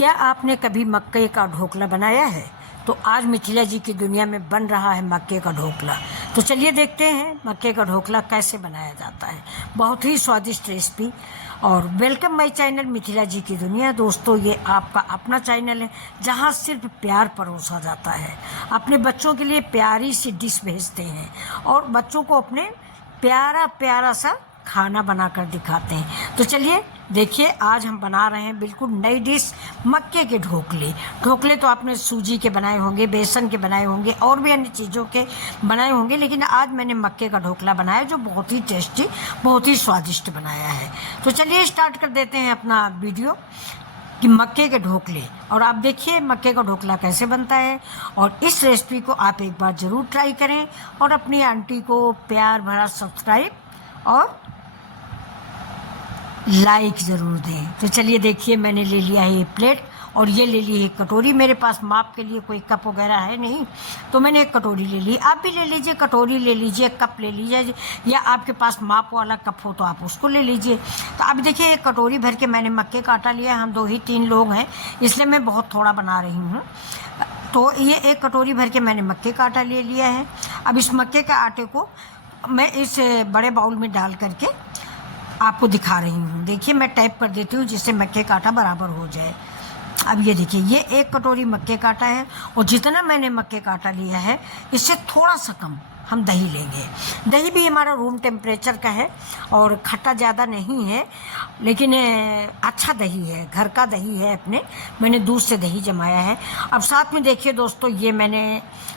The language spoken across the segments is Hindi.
क्या आपने कभी मक्के का ढोकला बनाया है? तो आज मिथिला जी की दुनिया में बन रहा है मक्के का ढोकला। तो चलिए देखते हैं मक्के का ढोकला कैसे बनाया जाता है। बहुत ही स्वादिष्ट रेसिपी। और वेलकम माय चैनल मिथिला जी की दुनिया। दोस्तों, ये आपका अपना चैनल है जहाँ सिर्फ प्यार परोसा जाता है। अपने बच्चों के लिए प्यारी सी डिश भेजते हैं और बच्चों को अपने प्यारा प्यारा सा खाना बनाकर दिखाते हैं। तो चलिए देखिए, आज हम बना रहे हैं बिल्कुल नई डिश, मक्के के ढोकले। ढोकले तो आपने सूजी के बनाए होंगे, बेसन के बनाए होंगे और भी अन्य चीज़ों के बनाए होंगे, लेकिन आज मैंने मक्के का ढोकला बनाया जो बहुत ही टेस्टी, बहुत ही स्वादिष्ट बनाया है। तो चलिए स्टार्ट कर देते हैं अपना वीडियो कि मक्के के ढोकले। और आप देखिए मक्के का ढोकला कैसे बनता है। और इस रेसिपी को आप एक बार ज़रूर ट्राई करें और अपनी आंटी को प्यार भरा सब्सक्राइब और लाइक ज़रूर दें। तो चलिए देखिए, मैंने ले लिया है ये प्लेट और ये ले ली है कटोरी। मेरे पास माप के लिए कोई कप वगैरह है नहीं, तो मैंने एक कटोरी ले ली। आप भी ले लीजिए, कटोरी ले लीजिए, कप ले लीजिए, या आपके पास माप वाला कप हो तो आप उसको ले लीजिए। तो अब देखिए, एक कटोरी भर के मैंने मक्के का आटा लिया। हम 2 ही 3 लोग हैं, इसलिए मैं बहुत थोड़ा बना रही हूँ। तो ये एक कटोरी भर के मैंने मक्के का आटा ले लिया है। अब इस मक्के के आटे को मैं इस बड़े बाउल में डाल करके आपको दिखा रही हूँ। देखिए, मैं टाइप कर देती हूँ जिससे मक्के का आटा बराबर हो जाए। अब ये देखिए, ये एक कटोरी मक्के का आटा है और जितना मैंने मक्के का आटा लिया है इससे थोड़ा सा कम हम दही लेंगे। दही भी हमारा रूम टेम्परेचर का है और खट्टा ज़्यादा नहीं है, लेकिन अच्छा दही है, घर का दही है अपने। मैंने दूध से दही जमाया है। अब साथ में देखिए दोस्तों, ये मैंने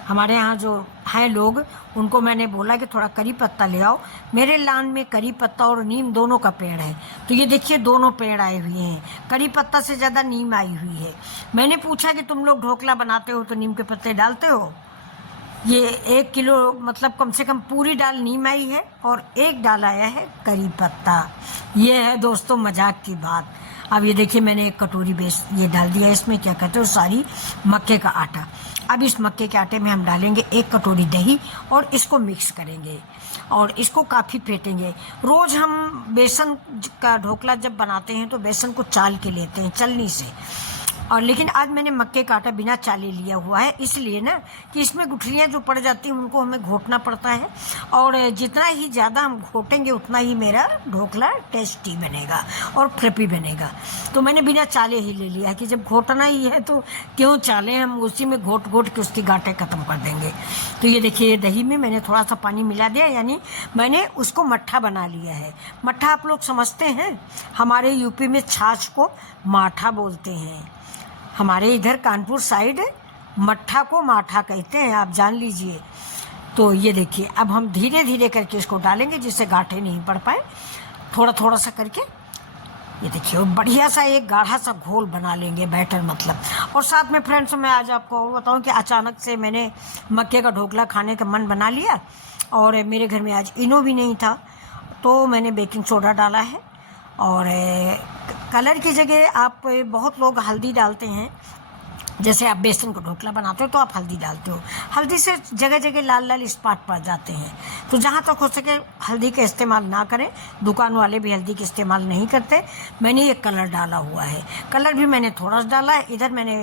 हमारे यहाँ जो हैं लोग, उनको मैंने बोला कि थोड़ा करी पत्ता ले आओ। मेरे लान में करी पत्ता और नीम दोनों का पेड़ है, तो ये देखिए दोनों पेड़ आए हुए हैं। करी पत्ता से ज़्यादा नीम आई हुई है। मैंने पूछा कि तुम लोग ढोकला बनाते हो तो नीम के पत्ते डालते हो? ये 1 किलो मतलब कम से कम पूरी डाल नीम आई है और 1 डाल आया है करी पत्ता। ये है दोस्तों मजाक की बात। अब ये देखिए, मैंने 1 कटोरी ये डाल दिया इसमें, क्या कहते हो, सारी मक्के का आटा। अब इस मक्के के आटे में हम डालेंगे 1 कटोरी दही और इसको मिक्स करेंगे और इसको काफ़ी फेंटेंगे। रोज़ हम बेसन का ढोकला जब बनाते हैं तो बेसन को चाल के लेते हैं चलनी से, और लेकिन आज मैंने मक्के का आटा बिना चाले लिया हुआ है, इसलिए ना कि इसमें गुठलियाँ जो पड़ जाती हैं उनको हमें घोटना पड़ता है, और जितना ही ज़्यादा हम घोटेंगे उतना ही मेरा ढोकला टेस्टी बनेगा और फ्लफी बनेगा। तो मैंने बिना चाले ही ले लिया है कि जब घोटना ही है तो क्यों चालें, हम उसी में घोट घोट के उसकी गांठें ख़त्म कर देंगे। तो ये देखिए, ये दही में मैंने थोड़ा सा पानी मिला दिया, यानी मैंने उसको मट्ठा बना लिया है। मट्ठा आप लोग समझते हैं, हमारे यूपी में छाछ को माठा बोलते हैं। हमारे इधर कानपुर साइड मट्ठा को माठा कहते हैं, आप जान लीजिए। तो ये देखिए, अब हम धीरे धीरे करके इसको डालेंगे जिससे गांठें नहीं पड़ पाए, थोड़ा थोड़ा सा करके। ये देखिए, बढ़िया सा एक गाढ़ा सा घोल बना लेंगे, बैटर मतलब। और साथ में फ्रेंड्स, मैं आज आपको बताऊं कि अचानक से मैंने मक्के का ढोकला खाने का मन बना लिया और मेरे घर में आज इनो भी नहीं था, तो मैंने बेकिंग सोडा डाला है। और कलर की जगह आप, बहुत लोग हल्दी डालते हैं, जैसे आप बेसन को ढोकला बनाते हो तो आप हल्दी डालते हो। हल्दी से जगह जगह लाल लाल स्पॉट पड़ जाते हैं, तो जहाँ तक हो सके हल्दी का इस्तेमाल ना करें। दुकान वाले भी हल्दी का इस्तेमाल नहीं करते। मैंने ये कलर डाला हुआ है, कलर भी मैंने थोड़ा सा डाला है। इधर मैंने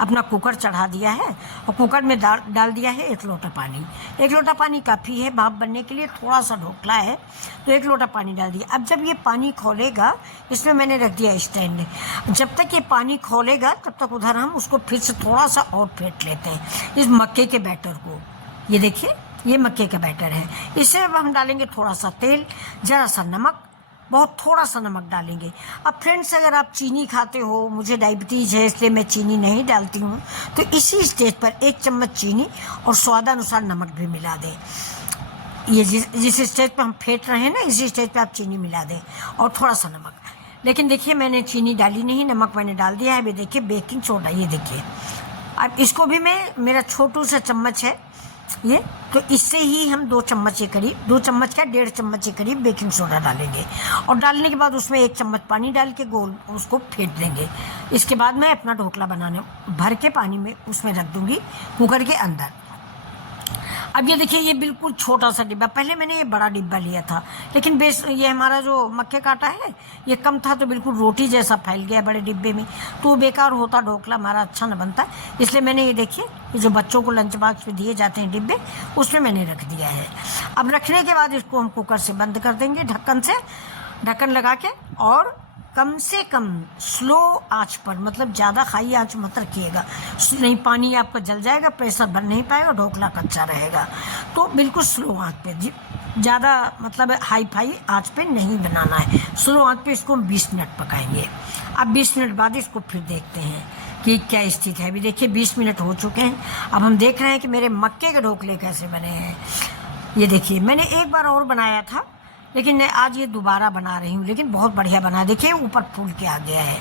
अपना कुकर चढ़ा दिया है और कुकर में डाल दिया है 1 लोटा पानी। 1 लोटा पानी काफ़ी है भाप बनने के लिए, थोड़ा सा ढोकला है तो 1 लोटा पानी डाल दिया। अब जब ये पानी खौलेगा, इसमें मैंने रख दिया स्टैंड। जब तक ये पानी खौलेगा तब तक उधर हम उसको फिर से थोड़ा सा और फेंट लेते हैं इस मक्के के बैटर को। ये देखिए, ये मक्के का बैटर है। इसे अब हम डालेंगे थोड़ा सा तेल, ज़रा सा नमक, बहुत थोड़ा सा नमक डालेंगे। अब फ्रेंड्स, अगर आप चीनी खाते हो, मुझे डायबिटीज़ है इसलिए मैं चीनी नहीं डालती हूँ, तो इसी स्टेज पर 1 चम्मच चीनी और स्वादानुसार नमक भी मिला दें। ये जिस स्टेज पर हम फेंट रहे हैं ना, इसी स्टेज पर आप चीनी मिला दें और थोड़ा सा नमक। लेकिन देखिए, मैंने चीनी डाली नहीं, नमक मैंने डाल दिया है। अभी देखिए बेकिंग सोडा, ये देखिए। अब इसको भी मेरा छोटू सा चम्मच है ये, तो इससे ही हम 2 चम्मच के करीब, 2 चम्मच का 1.5 चम्मच के करीब बेकिंग सोडा डालेंगे। और डालने के बाद उसमें 1 चम्मच पानी डाल के गोल उसको फेंट देंगे। इसके बाद मैं अपना ढोकला बनाने भर के पानी में उसमें रख दूँगी कुकर के अंदर। अब ये देखिए, ये बिल्कुल छोटा सा डिब्बा, पहले मैंने ये बड़ा डिब्बा लिया था, लेकिन ये हमारा जो मक्के का आटा है ये कम था, तो बिल्कुल रोटी जैसा फैल गया बड़े डिब्बे में, तो बेकार होता, ढोकला हमारा अच्छा न बनता। इसलिए मैंने ये देखिए, ये जो बच्चों को लंच बॉक्स में दिए जाते हैं डिब्बे, उसमें मैंने रख दिया है। अब रखने के बाद इसको हम कुकर से बंद कर देंगे, ढक्कन लगा के, और कम से कम स्लो आंच पर, मतलब ज़्यादा हाई आंच मत रखिएगा, नहीं पानी आपका जल जाएगा, प्रेशर बन नहीं पाएगा, ढोकला कच्चा रहेगा। तो बिल्कुल स्लो आंच पे, ज़्यादा मतलब हाई फाई आंच पे नहीं बनाना है, स्लो आंच पे इसको हम 20 मिनट पकाएंगे। अब 20 मिनट बाद इसको फिर देखते हैं कि क्या स्थिति है। अभी देखिए 20 मिनट हो चुके हैं। अब हम देख रहे हैं कि मेरे मक्के के ढोकले कैसे बने हैं। ये देखिए, मैंने एक बार और बनाया था, लेकिन मैं आज ये दोबारा बना रही हूँ, लेकिन बहुत बढ़िया बना। देखिए ऊपर फूल के आ गया है।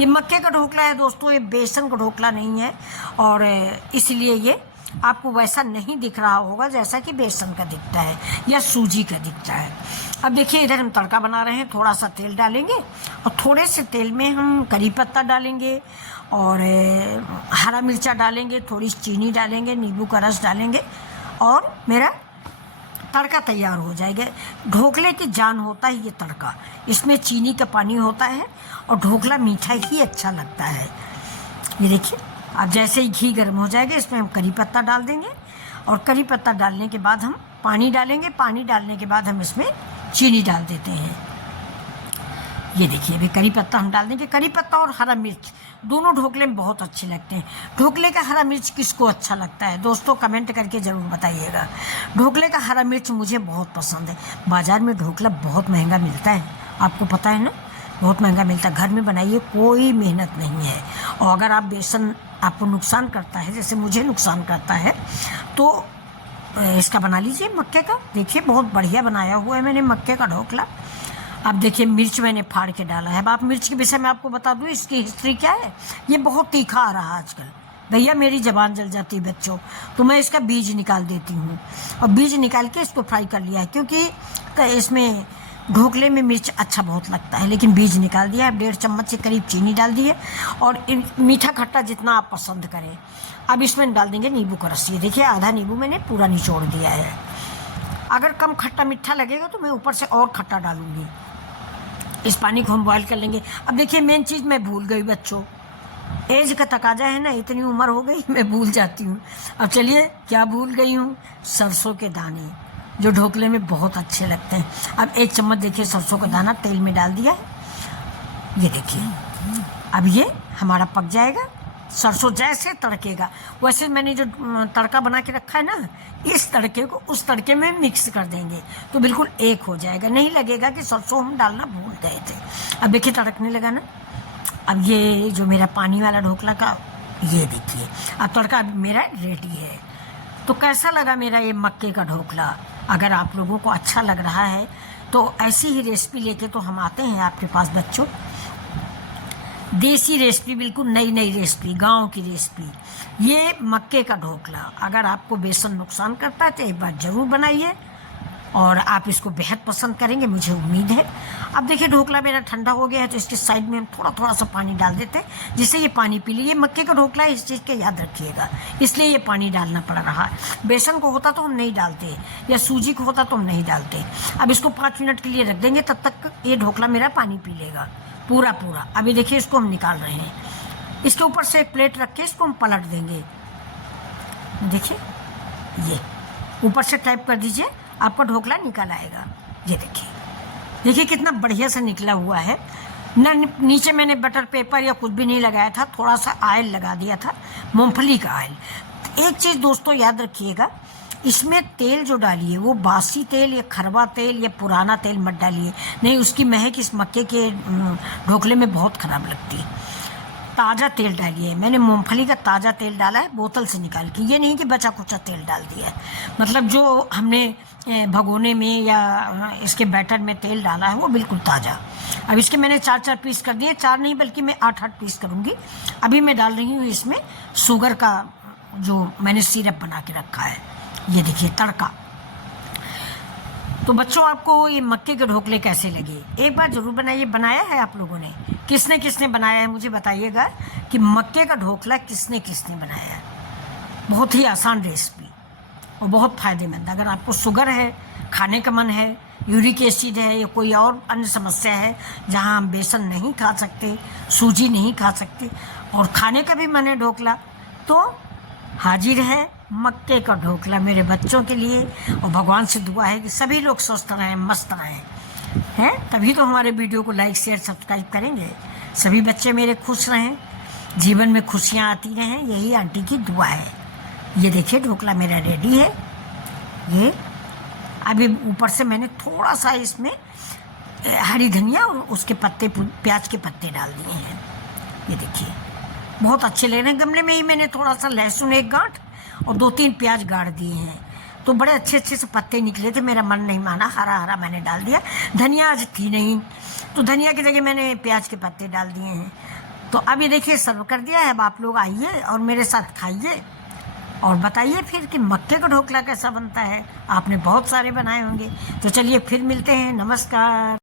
ये मक्के का ढोकला है दोस्तों, ये बेसन का ढोकला नहीं है, और इसलिए ये आपको वैसा नहीं दिख रहा होगा जैसा कि बेसन का दिखता है या सूजी का दिखता है। अब देखिए, इधर हम तड़का बना रहे हैं। थोड़ा सा तेल डालेंगे, और थोड़े से तेल में हम करी पत्ता डालेंगे, और हरा मिर्चा डालेंगे, थोड़ी चीनी डालेंगे, नींबू का रस डालेंगे, और मेरा तड़का तैयार हो जाएगा। ढोकले की जान होता है ये तड़का, इसमें चीनी का पानी होता है, और ढोकला मीठा ही अच्छा लगता है। ये देखिए, अब जैसे ही घी गर्म हो जाएगा, इसमें हम करी पत्ता डाल देंगे, और करी पत्ता डालने के बाद हम पानी डालेंगे। पानी डालने के बाद हम इसमें चीनी डाल देते हैं। ये देखिए, अभी करी पत्ता हम डाल देंगे। करी पत्ता और हरा मिर्च दोनों ढोकले में बहुत अच्छे लगते हैं। ढोकले का हरा मिर्च किसको अच्छा लगता है दोस्तों, कमेंट करके ज़रूर बताइएगा। ढोकले का हरा मिर्च मुझे बहुत पसंद है। बाज़ार में ढोकला बहुत महंगा मिलता है, आपको पता है ना, बहुत महंगा मिलता है। घर में बनाइए, कोई मेहनत नहीं है। और अगर आप बेसन आपको नुकसान करता है, जैसे मुझे नुकसान करता है, तो इसका बना लीजिए मक्के का। देखिए बहुत बढ़िया बनाया हुआ है मैंने मक्के का ढोकला। अब देखिए, मिर्च मैंने फाड़ के डाला है। अब आप मिर्च के विषय में आपको बता दूं, इसकी हिस्ट्री क्या है। ये बहुत तीखा आ रहा है आजकल, भैया मेरी ज़बान जल जाती है बच्चों, तो मैं इसका बीज निकाल देती हूँ, और बीज निकाल के इसको फ्राई कर लिया है, क्योंकि इसमें ढोकले में मिर्च अच्छा बहुत लगता है, लेकिन बीज निकाल दिया है। 1.5 चम्मच के करीब चीनी डाल दी है, और मीठा खट्टा जितना आप पसंद करें। अब इसमें डाल देंगे नींबू का रस। ये देखिए, आधा नींबू मैंने पूरा निचोड़ दिया है। अगर कम खट्टा मीठा लगेगा तो मैं ऊपर से और खट्टा डालूंगी। इस पानी को हम बॉयल कर लेंगे। अब देखिए, मेन चीज़ मैं भूल गई बच्चों, एज का तकाजा है ना, इतनी उम्र हो गई मैं भूल जाती हूँ। अब चलिए, क्या भूल गई हूँ, सरसों के दाने, जो ढोकले में बहुत अच्छे लगते हैं। अब 1 चम्मच देखिए सरसों का दाना तेल में डाल दिया है। ये देखिए, अब ये हमारा पक जाएगा। सरसों जैसे तड़केगा, वैसे मैंने जो तड़का बना के रखा है ना, इस तड़के को उस तड़के में मिक्स कर देंगे, तो बिल्कुल एक हो जाएगा। नहीं लगेगा कि सरसों हम डालना भूल गए थे। अब देखिए तड़कने लगा ना। अब ये जो मेरा पानी वाला ढोकला का, ये देखिए, अब तड़का मेरा रेडी है। तो कैसा लगा मेरा ये मक्के का ढोकला? अगर आप लोगों को अच्छा लग रहा है तो ऐसी ही रेसिपी लेके तो हम आते हैं आपके पास बच्चों। देसी रेसिपी, बिल्कुल नई नई रेसिपी, गांव की रेसिपी। ये मक्के का ढोकला, अगर आपको बेसन नुकसान करता है तो एक बार ज़रूर बनाइए, और आप इसको बेहद पसंद करेंगे, मुझे उम्मीद है। अब देखिए, ढोकला मेरा ठंडा हो गया है, तो इसके साइड में हम थोड़ा थोड़ा सा पानी डाल देते हैं, जिससे ये पानी पी ले। ये मक्के का ढोकला है, इस चीज़ का याद रखिएगा, इसलिए ये पानी डालना पड़ रहा है। बेसन को होता तो हम नहीं डालते, या सूजी को होता तो हम नहीं डालते। अब इसको 5 मिनट के लिए रख देंगे, तब तक ये ढोकला मेरा पानी पी लेगा पूरा पूरा। अभी देखिए, इसको हम निकाल रहे हैं। इसके ऊपर से एक प्लेट रख के इसको हम पलट देंगे। देखिए, ये ऊपर से टैप कर दीजिए, आपका ढोकला निकल आएगा। ये देखिए, देखिए कितना बढ़िया से निकला हुआ है ना। नीचे मैंने बटर पेपर या कुछ भी नहीं लगाया था, थोड़ा सा ऑयल लगा दिया था, मूंगफली का ऑयल। एक चीज़ दोस्तों याद रखिएगा, इसमें तेल जो डालिए वो बासी तेल या खरवा तेल या पुराना तेल मत डालिए, नहीं उसकी महक इस मक्के के ढोकले में बहुत ख़राब लगती है। ताज़ा तेल डालिए। मैंने मूंगफली का ताज़ा तेल डाला है, बोतल से निकाल के, ये नहीं कि बचा कुचा तेल डाल दिया है। मतलब जो हमने भगोने में या इसके बैटर में तेल डाला है वो बिल्कुल ताज़ा। अब इसके मैंने 4-4 पीस कर दिए, 4 नहीं बल्कि मैं 8-8 पीस करूँगी। अभी मैं डाल रही हूँ इसमें शुगर का जो मैंने सिरप बना के रखा है। ये देखिए तड़का। तो बच्चों, आपको ये मक्के के ढोकले कैसे लगे? एक बार ज़रूर बनाइए। बनाया है आप लोगों ने? किसने किसने बनाया है मुझे बताइएगा कि मक्के का ढोकला किसने किसने बनाया है। बहुत ही आसान रेसिपी, और बहुत फ़ायदेमंद। अगर आपको शुगर है, खाने का मन है, यूरिक एसिड है या कोई और अन्य समस्या है जहाँ हम बेसन नहीं खा सकते, सूजी नहीं खा सकते और खाने का भी मन है ढोकला, तो हाजिर है मक्के का ढोकला मेरे बच्चों के लिए। और भगवान से दुआ है कि सभी लोग स्वस्थ रहें, मस्त रहें, हैं, तभी तो हमारे वीडियो को लाइक शेयर सब्सक्राइब करेंगे। सभी बच्चे मेरे खुश रहें, जीवन में खुशियाँ आती रहें, यही आंटी की दुआ है। ये देखिए ढोकला मेरा रेडी है। ये अभी ऊपर से मैंने थोड़ा सा इसमें हरी धनिया और उसके पत्ते, प्याज के पत्ते डाल दिए हैं। ये देखिए बहुत अच्छे ले रहे हैं। गमले में ही मैंने थोड़ा सा लहसुन एक गांठ और 2-3 प्याज गाड़ दिए हैं, तो बड़े अच्छे अच्छे से पत्ते निकले थे। मेरा मन नहीं माना, हरा हरा मैंने डाल दिया। धनिया आज थी नहीं, तो धनिया की जगह मैंने प्याज के पत्ते डाल दिए हैं। तो अब ये देखिए सर्व कर दिया है। अब आप लोग आइए और मेरे साथ खाइए और बताइए फिर कि मक्के का ढोकला कैसा बनता है। आपने बहुत सारे बनाए होंगे। तो चलिए फिर मिलते हैं, नमस्कार।